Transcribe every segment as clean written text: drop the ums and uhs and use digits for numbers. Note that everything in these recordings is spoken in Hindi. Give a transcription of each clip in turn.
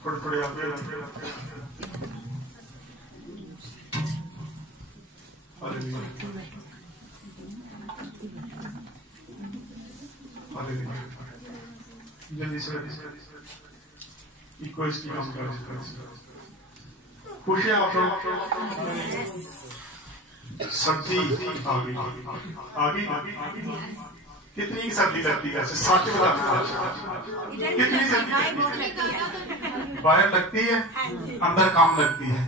थोड़े थोड़े आप जल्दी से इक्वल की काम कर खुश है आप लोग। सर्दी आगे कितनी सर्दी लगती है? 60 कितनी सर्दी बाहर लगती है, अंदर काम लगती है।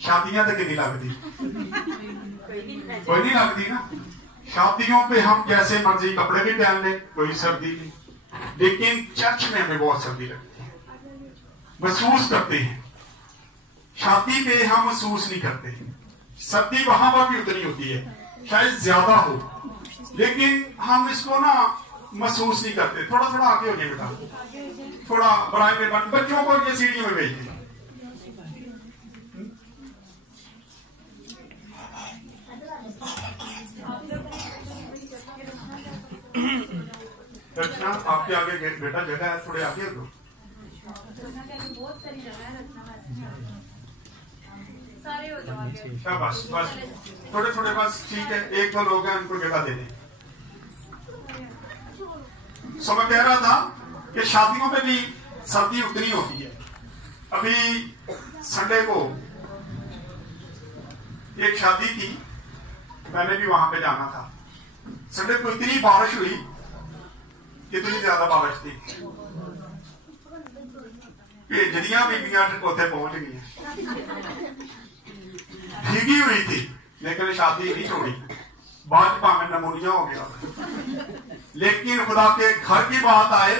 शादियां तो कितनी लगती? कोई नहीं लगती ना। शादियों पे हम जैसे मर्जी कपड़े भी पहन लें, कोई सर्दी नहीं। लेकिन चर्च में हमें बहुत सर्दी लगती है, महसूस करते हैं। शादी पे हम महसूस नहीं करते। सर्दी वहां पर भी उतनी होती है, शायद ज्यादा हो, लेकिन हम इसको ना महसूस नहीं करते। थोड़ा थोड़ा आगे हो जाए बेटा, थोड़ा बराई में बच्चों को ये सीढ़ियों में भेज दें। रचना आपके आगे बेटा जगह है, थोड़े आगे दो। बस बस थोड़े थोड़े बस, ठीक है। एक दो लोग हैं, उनको जगह दे दें। सो मैं कह रहा था कि शादियों में भी सर्दी उतनी होती है। अभी संडे को एक शादी थी, मैंने भी वहां पे जाना था। संडे को इतनी बारिश हुई, कितनी ज्यादा बारिश थी, भेजड़ियां बीबियां उथे पहुंच गई। भीगी हुई थी, लेकिन शादी नहीं छोड़ी। बाद भावे नमूनिया हो गया, लेकिन खुदा के घर की बात आए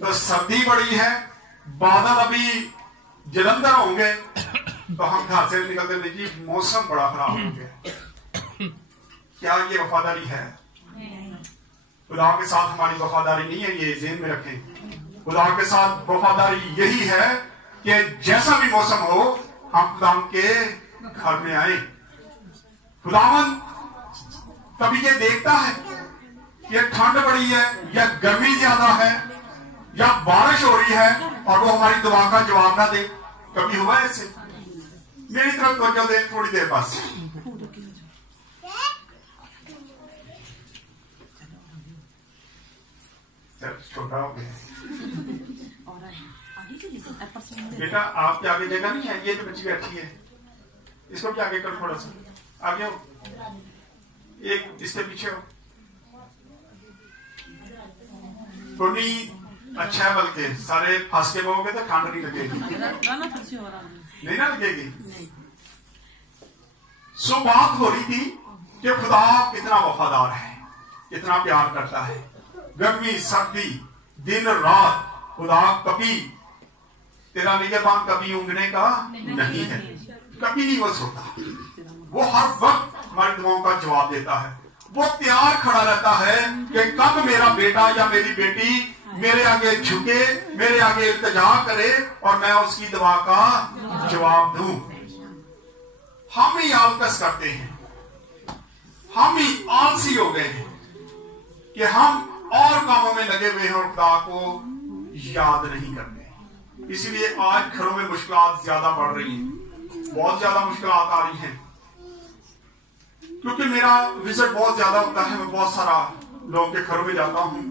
तो सर्दी बड़ी है। बादल अभी जलंधर होंगे तो हम घर से निकलते नहीं जी, मौसम बड़ा खराब हो गया। क्या ये वफादारी है? खुदा के साथ हमारी वफादारी नहीं है, ये ज़हन में रखें। खुदा के साथ वफादारी यही है कि जैसा भी मौसम हो, हम खुदा के घर में आए। खुदावन कभी ये देखता है कि ठंड बड़ी है या गर्मी ज्यादा है या बारिश हो रही है और वो हमारी दुआ का जवाब ना दे? कभी हुआ है इससे? मेरी तरफ तवज्जो दे थोड़ी देर बस। छोटा हो गया बेटा, आपके आगे जगह नहीं है। ये जो बच्ची बैठी है, इसको भी आगे करो, थोड़ा सा आगे हो, एक इसके पीछे हो। थोड़ी अच्छा है, बल्कि सारे फंस के बोगे तो ठंड नहीं लगेगी, नहीं ना लगेगी। सो बात हो रही थी कि खुदा कितना वफादार है, कितना प्यार करता है। गर्मी सर्दी दिन रात, खुदा कभी तेरा निगहबान कभी ऊँघने का नहीं है, कभी नहीं वो सोता। वो हर वक्त हमारी दुआओं का जवाब देता है। वो तैयार खड़ा रहता है कि कब मेरा बेटा या मेरी बेटी मेरे आगे झुके, मेरे आगे इल्तिजा करे और मैं उसकी दुआ का जवाब दूं। हम ही आलकस करते हैं, हम ही आलसी हो गए हैं कि हम और कामों में लगे हुए हैं और खुदा को याद नहीं करते। इसीलिए आज घरों में मुश्किलात ज्यादा बढ़ रही हैं, बहुत ज्यादा मुश्किलात आ रही हैं। क्योंकि मेरा विजिट बहुत ज्यादा होता है, मैं बहुत सारा लोगों के घरों में जाता हूं,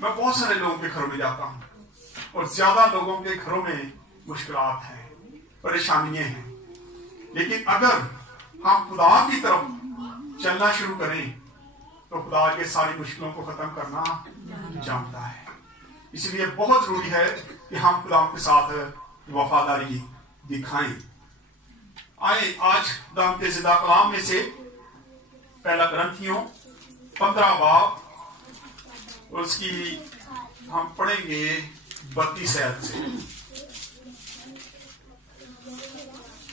मैं बहुत सारे लोगों के घरों में जाता हूं और ज्यादा लोगों के घरों में मुश्किलात हैं, परेशानियां हैं। लेकिन अगर हम खुदा की तरफ चलना शुरू करें तो खुदा के सारी मुश्किलों को खत्म करना जानता है। इसलिए बहुत जरूरी है कि हम खुदा के साथ वफादारी दिखाएं। आए आज खुदा के जिंदा कलाम में से पहला ग्रंथियों 15 बाब, उसकी हम पढ़ेंगे 32 आयत से।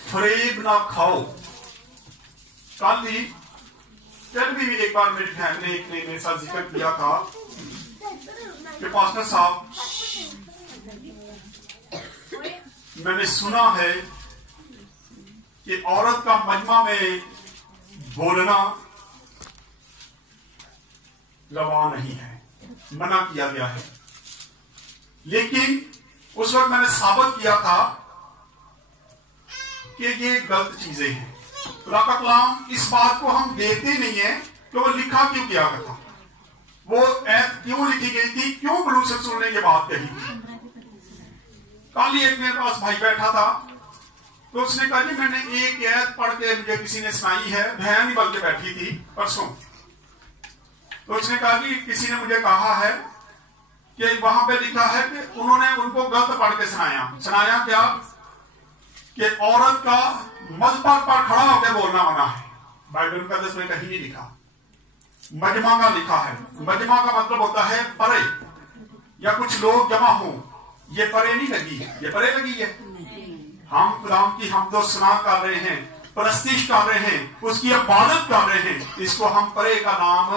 फरेब ना खाओ। कल भी एक बार मेरी बहन ने एक ने मेरे साथ जिक्र किया था कि पास्टर साहब, मैंने सुना है कि औरत का मजमा में बोलना रवा नहीं है। मना किया गया है। लेकिन उस वक्त मैंने साबित किया था कि ये गलत चीजें हैं। खुदा का कलाम इस बात को हम देखते नहीं है कि वो लिखा क्यों किया गया था, वो ऐत क्यों लिखी गई थी, क्यों पौलुस रसूल ने ये बात कही थी। कल ही एक मेरे पास भाई बैठा था, तो उसने कहा जी मैंने एक ऐत पढ़ के मुझे किसी ने सुनाई है, बहन ही बल्कि बैठी थी परसों। तो उसने कहा कि किसी ने मुझे कहा है कि वहां पे लिखा है कि उन्होंने उनको गलत पढ़ के सुनाया क्या कि औरत का मजमा पर खड़ा होकर बोलना मना है। बाइबल मुकद्दस में कहीं नहीं लिखा, मजमा का लिखा है। मजमा का मतलब होता है परे, या कुछ लोग जमा हो। ये परे नहीं लगी है, ये परे लगी है। हम खुदाम की हम तो सुना कर रहे हैं, परस्तिश कर रहे हैं, उसकी इबादत कर रहे हैं। इसको हम परे का नाम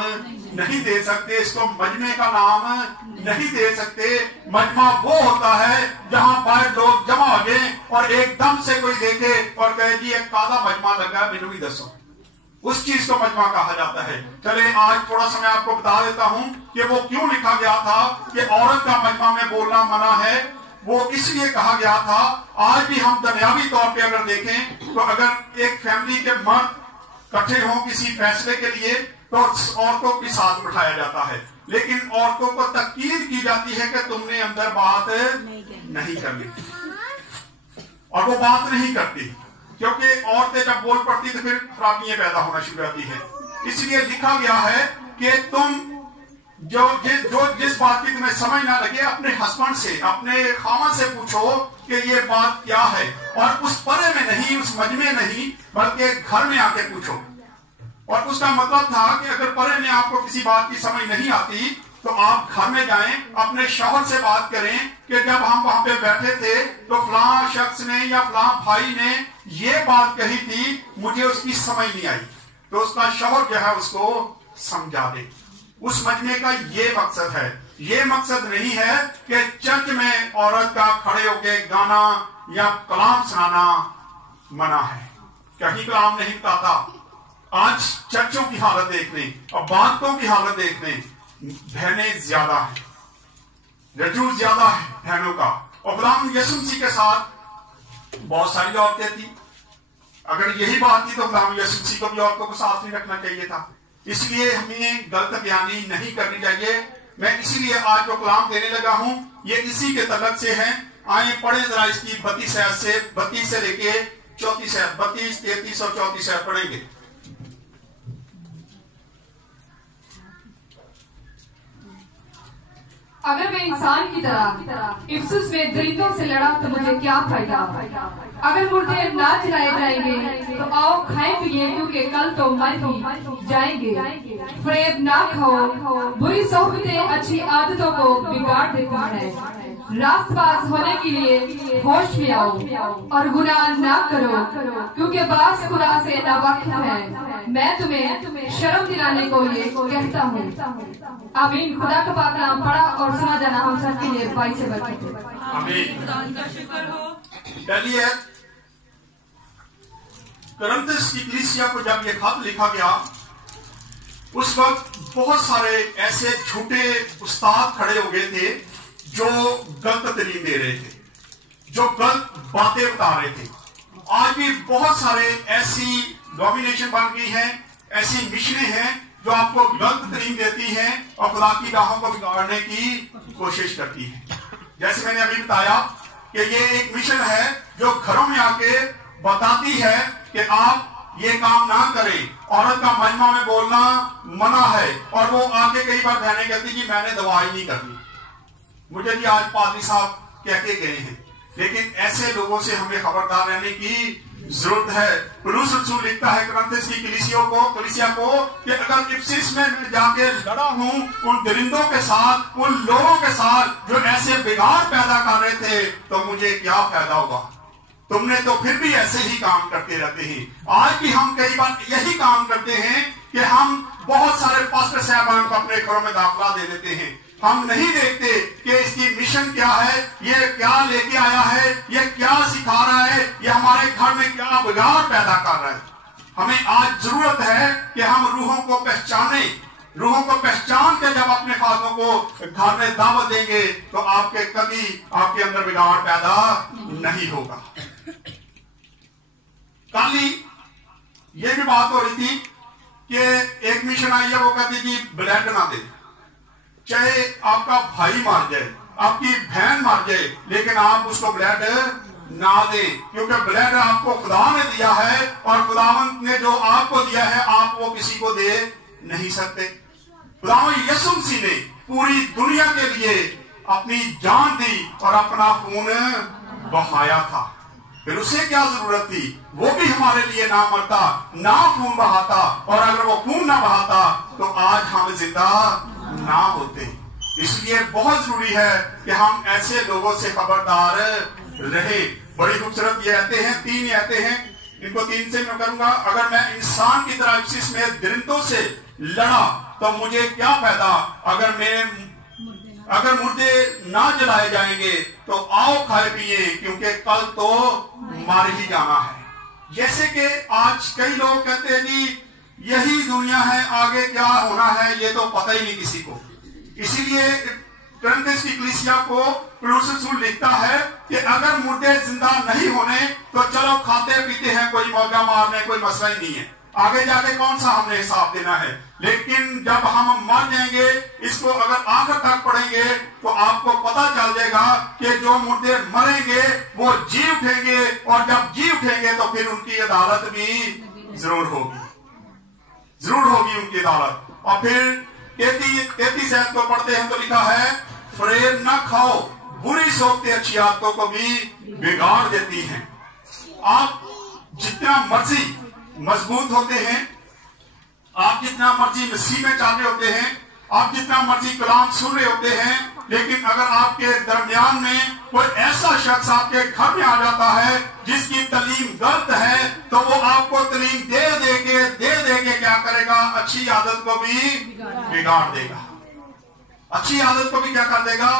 नहीं दे सकते, इसको मजमे का नाम नहीं दे सकते। मजमा वो होता है जहां पर लोग जमा हो गए और एकदम से कोई देखे और कहे जी एक काला मजमा लगा, मैनू भी दसो। उस चीज को मजमा कहा जाता है। चले आज थोड़ा सा मैं आपको बता देता हूं कि वो क्यों लिखा गया था कि औरत का मजमा में बोलना मना है। वो इसलिए कहा गया था, आज भी हम दुनियावी तौर पे अगर देखें तो अगर एक फैमिली के मर्द इकट्ठे हों किसी फैसले के लिए तो औरतों के साथ बिठाया जाता है, लेकिन औरतों को तकीद की जाती है कि तुमने अंदर बात नहीं करनी, और वो बात नहीं करती क्योंकि औरतें जब बोल पड़ती तो फिर खराबियां पैदा होना शुरू होती है। इसलिए लिखा गया है कि तुम जिस बात की तुम्हें समझ ना लगे अपने हस्बैंड से, अपने खामन से पूछो कि ये बात क्या है, और उस परे में नहीं, उस मजमे नहीं, बल्कि घर में आके पूछो। और उसका मतलब था कि अगर परे में आपको किसी बात की समझ नहीं आती तो आप घर में जाएं, अपने शौहर से बात करें कि जब हम वहां पे बैठे थे तो फलां शख्स ने या फलां भाई ने ये बात कही थी, मुझे उसकी समझ नहीं आई, तो उसका शौहर जो है उसको समझा दे। उस मजमे का ये मकसद है। ये मकसद नहीं है कि चर्च में औरत का खड़े होके गाना या कलाम सुनाना मना है। कहीं कलाम नहीं बताता। आज चर्चों की हालत देखने और बातों की हालत देखने, बहनें ज्यादा है, रजू ज्यादा है बहनों का। और गुलाम यीशु मसीह के साथ बहुत सारी औरतें थी। अगर यही बात थी तो गुलाम यीशु मसीह को भी औरतों को साथ नहीं रखना चाहिए था। इसलिए हमें गलत बयानी नहीं करनी चाहिए। मैं इसीलिए आज जो कलाम देने लगा हूं ये इसी के तलक से है। आए पढ़े जरा इसकी 32 से लेके 34 है, 32, 33 और 34 है पढ़ेंगे। अगर मैं इंसान की तरह इफ्सुस में दरिंदों से लड़ा तो मुझे क्या फायदा। अगर मुर्दे ना जलाए जाएंगे तो आओ खाएं पिए, क्योंकि कल तो मर ही जाएंगे। फरेब ना खाओ, बुरी सोहबतें अच्छी आदतों को बिगाड़ देती है। रास्तबाज होने के लिए होश में आओ और गुनाह ना करो, क्योंकि बास खुदा से नावाकिफ है। मैं तुम्हें शर्म दिलाने को ये कहता हूँ। आमीन। खुदा का पाक कलाम पढ़ा और सुना जाना हम सबके लिए भाई से बरकत। आमीन। चलिए, कुरिन्थियों की कलीसिया को जब ये खत लिखा गया उस वक्त बहुत सारे ऐसे झूठे उस्ताद खड़े हो गए थे जो गलत तरीन दे रहे थे, जो गलत बातें बता रहे थे। आज भी बहुत सारे ऐसी डोमिनेशन बन गई है, ऐसी मिशनें हैं जो आपको गलत तरीन देती हैं और खुदा की राहों को बिगाड़ने की कोशिश करती है। जैसे मैंने अभी बताया कि ये एक मिशन है जो घरों में आके बताती है कि आप ये काम ना करें, औरत का मजमा में बोलना मना है। और वो आके कई बार बहनें कहती जी मैंने दवाई नहीं करनी, मुझे भी आज पादरी साहब कह के गए हैं। लेकिन ऐसे लोगों से हमें खबरदार रहने की जरूरत है। पौलुस रसूल लिखता है कुरिन्थियों की कलीसिया को कि अगर इफिसुस में मैं जाके लड़ा हूं उन दरिंदों के साथ, उन लोगों के साथ जो ऐसे बिगाड़ पैदा कर रहे थे, तो मुझे क्या फायदा होगा। तुमने तो फिर भी ऐसे ही काम करते रहते हैं। आज भी हम कई बार यही काम करते हैं कि हम बहुत सारे पास्टर साहबान को अपने घरों में दाखिला दे देते हैं। हम नहीं देखते कि इसकी मिशन क्या है, ये क्या लेके आया है, ये क्या सिखा रहा है, ये हमारे घर में क्या बिगाड़ पैदा कर रहा है। हमें आज जरूरत है कि हम रूहों को पहचाने, रूहों को पहचान के जब अपने खादमों को घर में दावत देंगे तो आपके कभी आपके अंदर बिगाड़ पैदा नहीं होगा। कल ही ये भी बात हो रही थी कि एक मिशन आई है, वो कहती कि ब्लड ना दे, चाहे आपका भाई मार जाए, आपकी बहन मार जाए, लेकिन आप उसको ब्लड ना दें, क्योंकि ब्लड आपको खुदा ने दिया है और खुदावंत ने जो आपको दिया है आप वो किसी को दे नहीं सकते। खुदावंत यीशु मसीह ने पूरी दुनिया के लिए अपनी जान दी और अपना खून बहाया था। फिर उसे क्या जरूरत थी, वो भी हमारे लिए ना मरता ना खून बहाता, और अगर वो खून ना बहाता तो आज हम जिंदा ना होते। इसलिए बहुत जरूरी है कि हम ऐसे लोगों से खबरदार रहे। बड़ी खूबसूरत ये आते हैं, 3 आते हैं, इनको 3 से मैं करूंगा। अगर मैं इंसान की तरह इफ्सिस में दरिंदों से लड़ा तो मुझे क्या फायदा, अगर मुर्दे ना जलाए जाएंगे तो आओ खाए पिए, क्योंकि कल तो मर ही जाना है। जैसे कि आज कई लोग कहते हैं कि यही दुनिया है, आगे क्या होना है ये तो पता ही नहीं किसी को। इसीलिए कुरिन्थियों की कलीसिया को पौलुस रसूल लिखता है कि अगर मुर्दे जिंदा नहीं होने तो चलो खाते पीते हैं, कोई मौजा मारने कोई मसला ही नहीं है, आगे जाके कौन सा हमने हिसाब देना है। लेकिन जब हम मर जाएंगे, इसको अगर आखिर तक पढ़ेंगे तो आपको पता चल जाएगा कि जो मुर्दे मरेंगे वो जी उठेंगे, और जब जी उठेंगे तो फिर उनकी अदालत भी जरूर होगी उनकी अदालत। और फिर 33 आयत को पढ़ते हैं तो लिखा है, फरेब न खाओ, बुरी सोचते अच्छी आदतों को भी बिगाड़ देती हैं। आप जितना मर्जी मजबूत होते हैं, आप जितना मर्जी मसीह में चल रहे होते हैं, आप जितना मर्जी कलाम सुन रहे होते हैं, लेकिन अगर आपके दरमियान में कोई ऐसा शख्स आपके घर में आ जाता है जिसकी तालीम गलत है, तो वो आपको तालीम दे के क्या करेगा, अच्छी आदत को भी बिगाड़ देगा। अच्छी आदत को भी क्या कर देगा,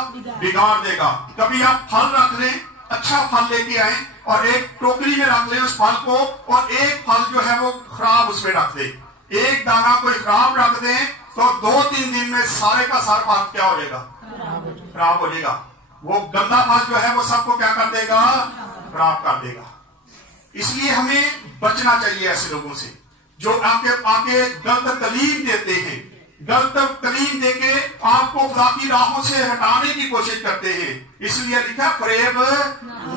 बिगाड़ देगा। कभी आप फल रख लें, अच्छा फल लेके आए और एक टोकरी में रख लें उस फल को, और एक फल जो है वो खराब उसमें रख दे, एक दाना कोई खराब रख दे, तो 2-3 दिन में सारे का सारा फल क्या हो जाएगा, खराब हो जाएगा। वो गंदा फल जो है वो सबको क्या कर देगा, खराब कर देगा। इसलिए हमें बचना चाहिए ऐसे लोगों से जो आके गलत तालीम देते हैं, गलत तालीम देके आपको खुदा की राहों से हटाने की कोशिश करते हैं। इसलिए लिखा फरेब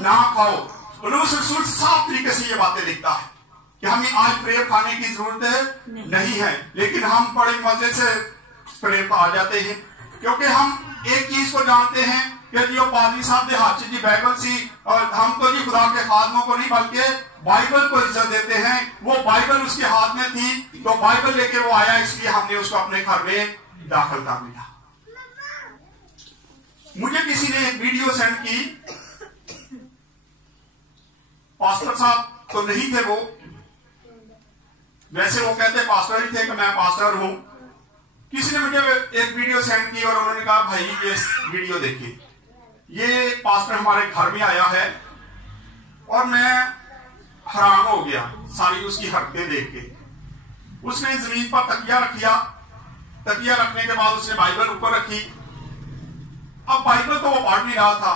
ना खाओ। पौलुस रसूल साफ तरीके से ये बातें लिखता है कि हमें आज फरेब खाने की जरूरत नहीं है, लेकिन हम बड़े मजे से फरेब आ जाते हैं, क्योंकि हम एक चीज को जानते हैं कि जो पादरी साहब के हाथ से जी बाइबल सी, और हम तो जी खुदा के खादमों को नहीं बल्कि बाइबल को इज्जत देते हैं। वो बाइबल उसके हाथ में थी तो बाइबल लेके वो आया, इसलिए हमने उसको अपने घर में दाखिल कर लिया। मुझे किसी ने एक वीडियो सेंड की, पास्टर साहब तो नहीं थे वो, वैसे वो कहते पास्टर ही थे कि मैं पास्टर हूं। किसी ने मुझे एक वीडियो सेंड की और उन्होंने कहा भाई ये वीडियो देखिए, ये पास्टर हमारे घर में आया है और मैं हैरान हो गया सारी उसकी हरकतें देख के। उसने जमीन पर तकिया रखने के बाद उसने बाइबल ऊपर रखी। अब बाइबल तो वो पढ़ नहीं रहा था,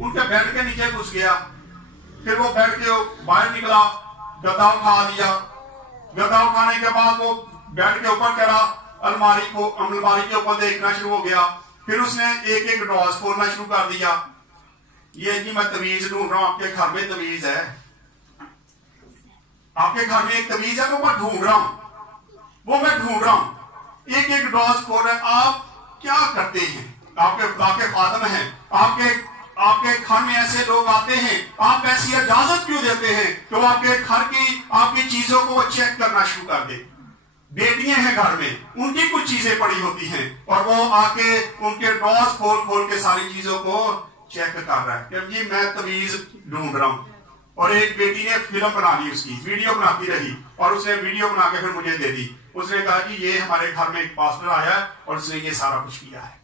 उनके बेड के नीचे घुस गया, फिर वो बेड के बाहर निकला, गद्दा उठा दिया। गद्दा उठाने के बाद वो बेड के ऊपर करा, अलमारी के ऊपर देखना शुरू हो गया। फिर उसने एक ड्रॉज खोलना शुरू कर दिया। ये जी मैं तवीज ढूंढ रहा हूं, आपके घर में तवीज है, आपके घर में एक तवीज है, वो मैं ढूंढ रहा हूं, एक ड्रॉज खोल रहे। आप क्या करते हैं, आपके खादम हैं, आपके घर में ऐसे लोग आते हैं, आप ऐसी इजाजत क्यों देते हैं कि वो आपके घर की आपकी चीजों को चेक करना शुरू कर दे। बेटियां हैं घर में, उनकी कुछ चीजें पड़ी होती हैं और वो आके उनके ड्रॉज खोल के सारी चीजों को चेक कर रहा है कि जी मैं तवीज ढूंढ रहा हूं। और एक बेटी ने फिल्म बना ली, उसकी वीडियो बनाती रही और उसने वीडियो बना के फिर मुझे दे दी। उसने कहा कि ये हमारे घर में एक पास्टर आया और उसने ये सारा कुछ किया है।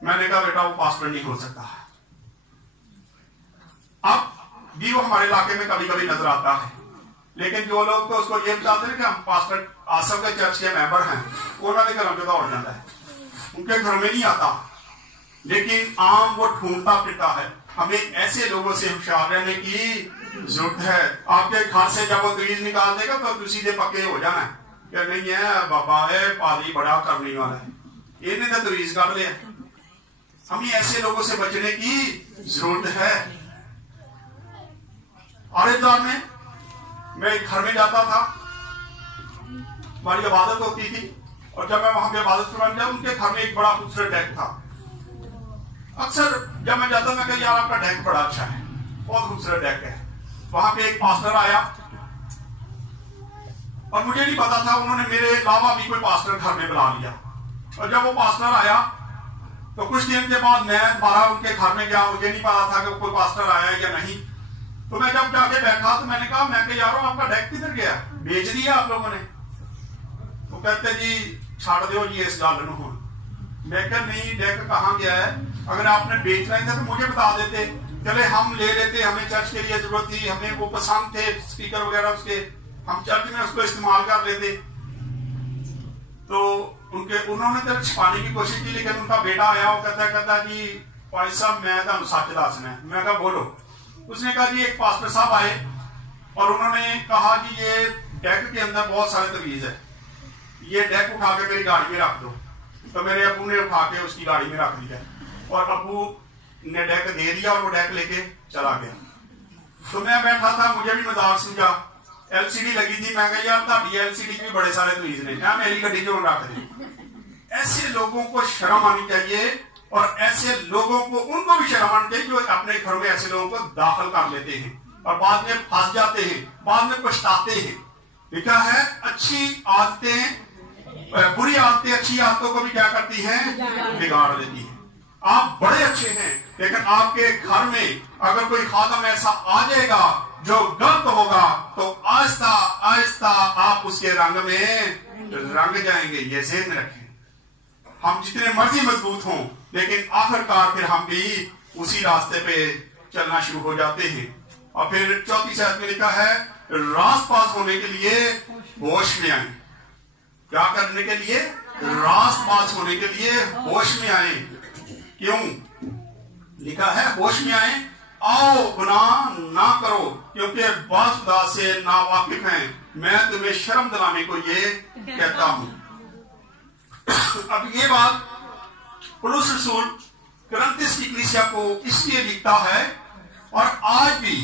मैंने कहा बेटा वो पास्टर नहीं हो सकता। अब भी वो हमारे इलाके में कभी कभी नजर आता है, लेकिन जो लोग तो उसको ये बताते हैं कि हम पास्टर आसम के चर्च के मेंबर हैं, उन्होंने घर में दौड़ जाता है, उनके घर में नहीं आता, लेकिन आम वो ढूंढता फिरता है। हमें ऐसे लोगों से होशियार रहने की जरूरत है। आपके घर से जब वो तवीज निकाल देगा तो तुम सीधे पक्के हो जाना है कि नहीं है बाबा है पादरी बड़ा करने वाला है, इन्हें तो तवीज काट लिया। हमें ऐसे लोगों से बचने की जरूरत है। आरिफदार में मैं एक घर में जाता था, हमारी इबादत होती थी, और जब मैं वहां पे इबादत करवाने जाऊं उनके घर में एक बड़ा खूबसूरत डेक था। अक्सर जब मैं जाता था कि यार आपका डेक बड़ा अच्छा है, बहुत खूबसूरत डेक है। वहां पे एक पास्टर आया और मुझे नहीं पता था, उन्होंने मेरे अलावा भी कोई पास्टर घर में बुला लिया। और जब वो पास्टर आया तो कुछ दिन के बाद मैं दोबारा उनके घर में गया, मुझे नहीं पता था कि कोई पास्टर आया या नहीं। तो मैं जब जाके बैठा तो मैंने कहा, मैं यारो आपका डेक किधर गया, बेच दिया आप लोगों ने? तो कहते जी छाड़ दो जी इस गल नूं। मैं कहा नहीं, डेक कहाँ गया है? अगर आपने बेचना ही था तो मुझे बता देते, चले हम ले लेते, हमें चर्च के लिए जरूरत थी, हमें वो पसंद थे स्पीकर वगैरह उसके, हम चर्च में उसको इस्तेमाल कर लेते। तो उन्होंने तो छिपाने की कोशिश की, लेकिन उनका बेटा आया, वो कहता जी भाई साहब मैं तो सच दसना है। मैं कहा बोलो। उसने कहा जी एक पास्टर साहब आए और उन्होंने कहा कि ये डेक के अंदर बहुत सारे तवीज है, ये डेक उठा के मेरी गाड़ी में रख दो। तो मेरे अबू ने उठा के उसकी गाड़ी में रख दिया और अबू ने डेक दे दिया और वो डेक लेके चला गया। तो मैं बैठा था, मुझे भी मजाक समझा, एलसीडी लगी थी, मैं कहा यार ताड़ी एलसीडी में बड़े सारे तवीज ने, क्या मेरी गड्डी क्यों रख दी? ऐसे लोगों को शर्म आनी चाहिए, और ऐसे लोगों को उनको भी शर्म आनी चाहिए जो अपने घर में ऐसे लोगों को दाखिल कर लेते हैं और बाद में फंस जाते हैं, बाद में पछताते हैं। लिखा है अच्छी आदतें, बुरी आदतें अच्छी आदतों को भी क्या करती हैं? बिगाड़ देती है। आप बड़े अच्छे हैं, लेकिन आपके घर में अगर कोई खादम ऐसा आ जाएगा जो गलत होगा तो आहिस्ता आहिस्ता आप उसके रंग में रंग जाएंगे। ये ज़हन रखें। हम जितने मर्जी मजबूत हों, लेकिन आखिरकार फिर हम भी उसी रास्ते पे चलना शुरू हो जाते हैं। और फिर चौथी शर्त में लिखा है रास पास होने के लिए होश में आए। क्या करने के लिए? रास पास होने के लिए होश में आए। क्यों लिखा है होश में आए? आओ गुनाह ना करो, क्योंकि बात खुदा से नावाकिफ हैं। मैं तुम्हें शर्म दिलाने को ये कहता हूं। अब ये बात पौलुस रसूल कुरिन्थियों की कलीसिया को इसलिए लिखता है, और आज भी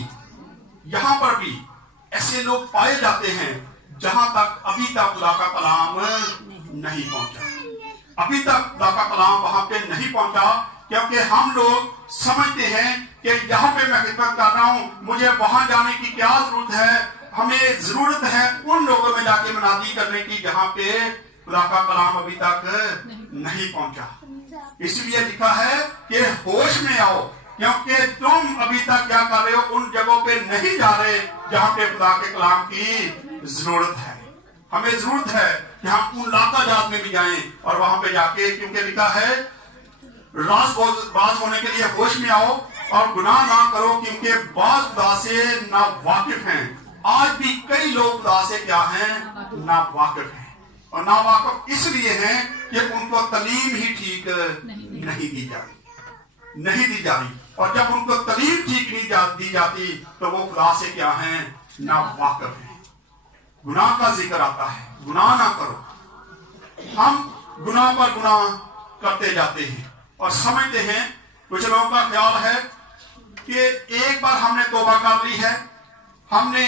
यहां पर भी ऐसे लोग पाए जाते हैं जहां तक अभी तक खुदा का कलाम नहीं पहुंचा। अभी तक खुदा का कलाम वहां पे नहीं पहुंचा, क्योंकि हम लोग समझते हैं कि यहाँ पे मैं खिदमत कर रहा हूं, मुझे वहां जाने की क्या जरूरत है। हमें जरूरत है उन लोगों में जाके मनादी करने की जहां पे खुदा का कलाम अभी तक नहीं पहुंचा। इसलिए लिखा है कि होश में आओ, क्योंकि तुम अभी तक क्या कर रहे हो? उन जगहों पे नहीं जा रहे जहां पे खुदा के कलाम की जरूरत है। हमें जरूरत है कि हम उन लाताजात में भी जाएं और वहां पे जाके, क्योंकि लिखा है राज होने के लिए होश में आओ और गुनाह ना करो, क्योंकि बाज खुदा से ना वाकिफ हैं। आज भी कई लोग खुदा से क्या हैं? ना वाकिफ हैं। और ना वाकिफ इसलिए हैं कि उनको तालीम ही ठीक नहीं दी जा रही। और जब उनको तालीम ठीक नहीं दी जाती तो वो खुदा से क्या हैं? ना वाकिफ हैं। गुनाह का जिक्र आता है, गुनाह ना करो। हम गुनाह पर गुनाह करते जाते हैं और समझते हैं, कुछ लोगों का ख्याल है कि एक बार हमने तौबा कर ली है, हमने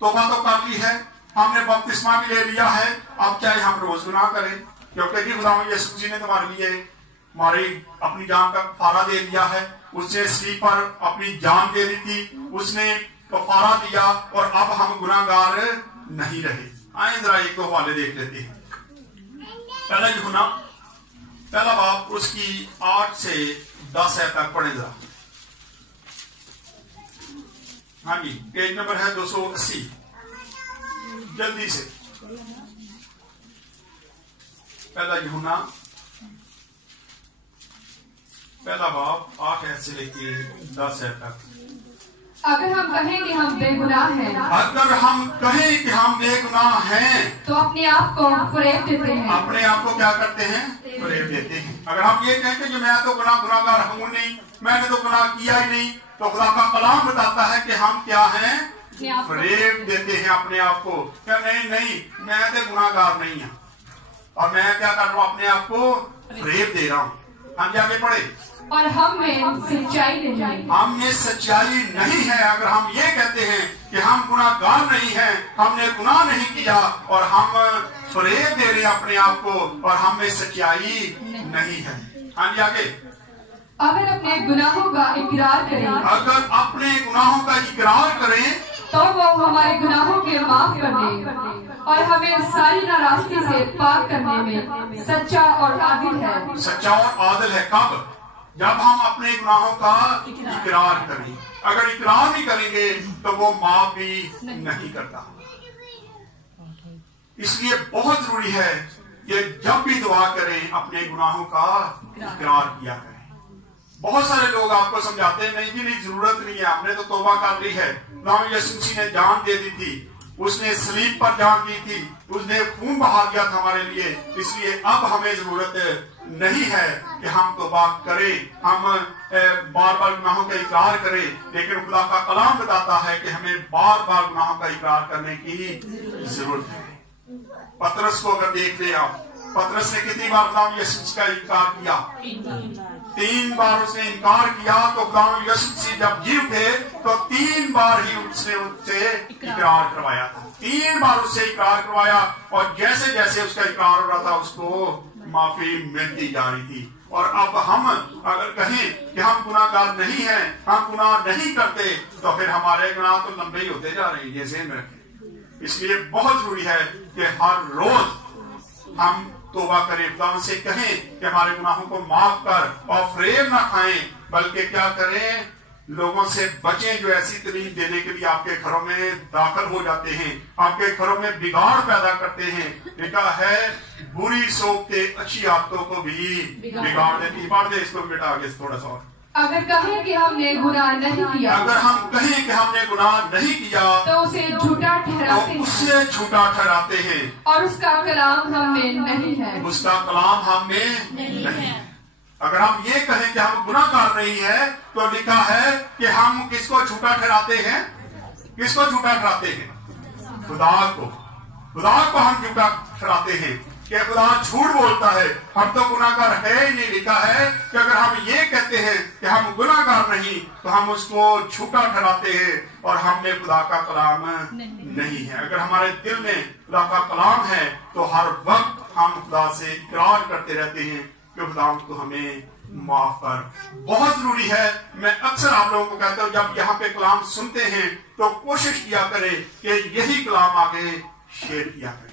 तौबा तो कर ली है, हमने बपतिस्मा भी ले लिया है, अब चाहे हम रोज गुनाह करें, क्योंकि खुदावंद यीशु मसीह ने तुम्हारे लिए हमारी अपनी जान का कफारा दे दिया है। उसने सलीब पर अपनी जान दे दी थी, उसने कफारा दिया और अब हम गुनाहगार नहीं रहे। आए जरा एक दो हवाले देख लेते हैं। पहला यूहन्ना पहला बाब उसकी 8 से 10 तक पढ़े जरा। हाँ जी, पेज नंबर है 280। जल्दी से पहला यूहन्ना पहला बाब 8 से लेके 10 तक। अगर हम कहें कि हम बेगुनाह हैं, अगर हम कहें कि हम बेगुनाह हैं, तो अपने आप को फरेब देते हैं। अपने आप को क्या करते हैं? फरेब देते हैं। अगर हम ये कहते हैं कि मैं तो गुनाहगार हूँ नहीं, मैंने तो गुनाह किया ही नहीं, तो खुदा का कलाम बताता है कि हम क्या हैं? फरेब देते हैं अपने आप को। क्या नहीं, मैं तो गुनाहगार नहीं हूँ, और मैं क्या कर रहा हूँ? अपने आप को फरेब दे रहा हूँ। हम आगे पढ़े। और हम में सच्चाई नहीं, हम में सच्चाई नहीं है। अगर हम ये कहते हैं कि हम गुनाहगार नहीं हैं, हमने गुनाह नहीं किया, और हम फरेब दे रहे हैं अपने आप को, और हम में सच्चाई नहीं है। हाँ जी आगे। अगर अपने गुनाहों का इकरार करें, अगर अपने गुनाहों का इकरार करें, तो वो हमारे गुनाहों के माफ करने और हमें सारी नाराजगी से पाक करने में सच्चा और आदिल है। सच्चा और आदिल है। कब? जब हम अपने गुनाहों का इकरार करें। अगर इकरार नहीं करेंगे तो वो माफ भी नहीं करता। इसलिए बहुत जरूरी है कि जब भी दुआ करें अपने गुनाहों का इकरार किया करें। बहुत सारे लोग आपको समझाते हैं नहीं जी नहीं, जरूरत नहीं है, हमने तो तौबा कर ली है। प्रभु यीशु मसीह ने जान दे दी थी, उसने सलीब पर जान दी थी, उसने खून बहा दिया था हमारे लिए, इसलिए अब हमें जरूरत नहीं है कि हम तौबा करें, हम बार बार गुनाहों का इकरार करें। लेकिन खुदा का कलाम बताता है कि हमें बार बार गुनाहों का इकरार करने की जरूरत है। पतरस को अगर देख ले आप, पतरस ने कितनी बार खुदा यीशु मसीह का इनकार किया? 3 बार उसने इनकार किया। तो खुदा यीशु मसीह जब जी उठे तो 3 बार ही उसने उससे इकरार करवाया था। 3 बार उससे इकरार करवाया, और जैसे जैसे उसका इकरार हो रहा था उसको माफी मिलती जा रही थी। और अब हम अगर कहें कि हम गुनाहगार नहीं हैं, हम गुनाह नहीं करते, तो फिर हमारे गुनाह तो लंबे ही होते जा रहे हैं। ये ज़हन में रखें। इसलिए बहुत जरूरी है कि हर रोज हम तौबा करें, खुदा से कहें कि हमारे गुनाहों को माफ कर, और फरेब ना खाएं, बल्कि क्या करें? लोगों से बचें जो ऐसी तरीफ देने के लिए आपके घरों में दाखिल हो जाते हैं, आपके घरों में बिगाड़ पैदा करते हैं। लिखा है बुरी सोचते अच्छी आदतों को भी बिगाड़ देती। पढ़ दे इसको बेटा आगे थोड़ा सा और। अगर कहें कि हमने गुनाह नहीं किया, अगर हम कहें कि हमने गुनाह नहीं किया, तो उसे झूठा ठहराते हैं, उससे झूठा ठहराते हैं, और उसका कलाम हम में नहीं है। उसका कलाम हम में नहीं है। अगर हम ये कहें कि हम गुनाहगार नहीं है, तो लिखा है कि हम किसको झूठा ठहराते हैं? किसको झूठा ठहराते हैं? खुदा को हम झूठा ठहराते हैं कि खुदा झूठ बोलता है, हम तो गुनाहगार है ही नहीं। लिखा है कि अगर हम ये कहते हैं कि हम गुनाहगार नहीं, तो हम उसको झूठा ठहराते हैं, और हमने खुदा का कलाम नहीं है। अगर हमारे दिल में खुदा का कलाम है, तो हर वक्त हम खुदा से इकरार करते रहते हैं कि खुदा तो हमें माफ कर। बहुत जरूरी है। मैं अक्सर आप लोगों को कहता हूँ, जब यहाँ पे कलाम सुनते हैं तो कोशिश किया करें कि यही कलाम आगे शेयर किया करें।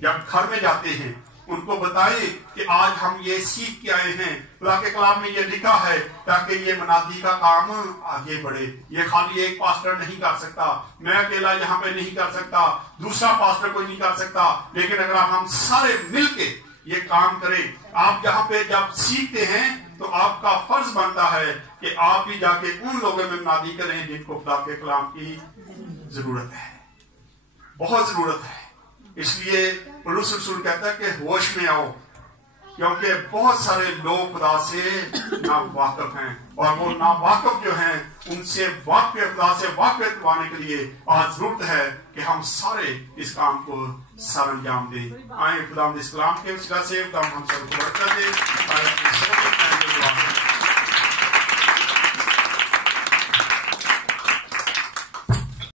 जब घर में जाते हैं उनको बताइए कि आज हम ये सीख के आए हैं, खुदा के कलाम में ये लिखा है, ताकि ये मनादी का काम आगे बढ़े। ये खाली एक पास्टर नहीं कर सकता, मैं अकेला यहाँ पे नहीं कर सकता, दूसरा पास्टर कोई नहीं कर सकता। लेकिन अगर हम सारे मिलके ये काम करें, आप यहाँ पे जब सीखते हैं तो आपका फर्ज बनता है कि आप भी जाके उन लोगों में मनादी करें जिनको खुदा के कलाम की जरूरत है, बहुत जरूरत है। इसलिए पौलुस रसूल कहता है कि होश में आओ, क्योंकि बहुत सारे लोग खुदा से नावाकिफ हैं, और वो नावाकिफ जो हैं उनसे खुदा से वाकिफ करवाने के लिए आज जरूरत है कि हम सारे इस काम को सर अंजाम दें। आए खुदा इस कलाम के वसीला से हम सबको बरकत दे।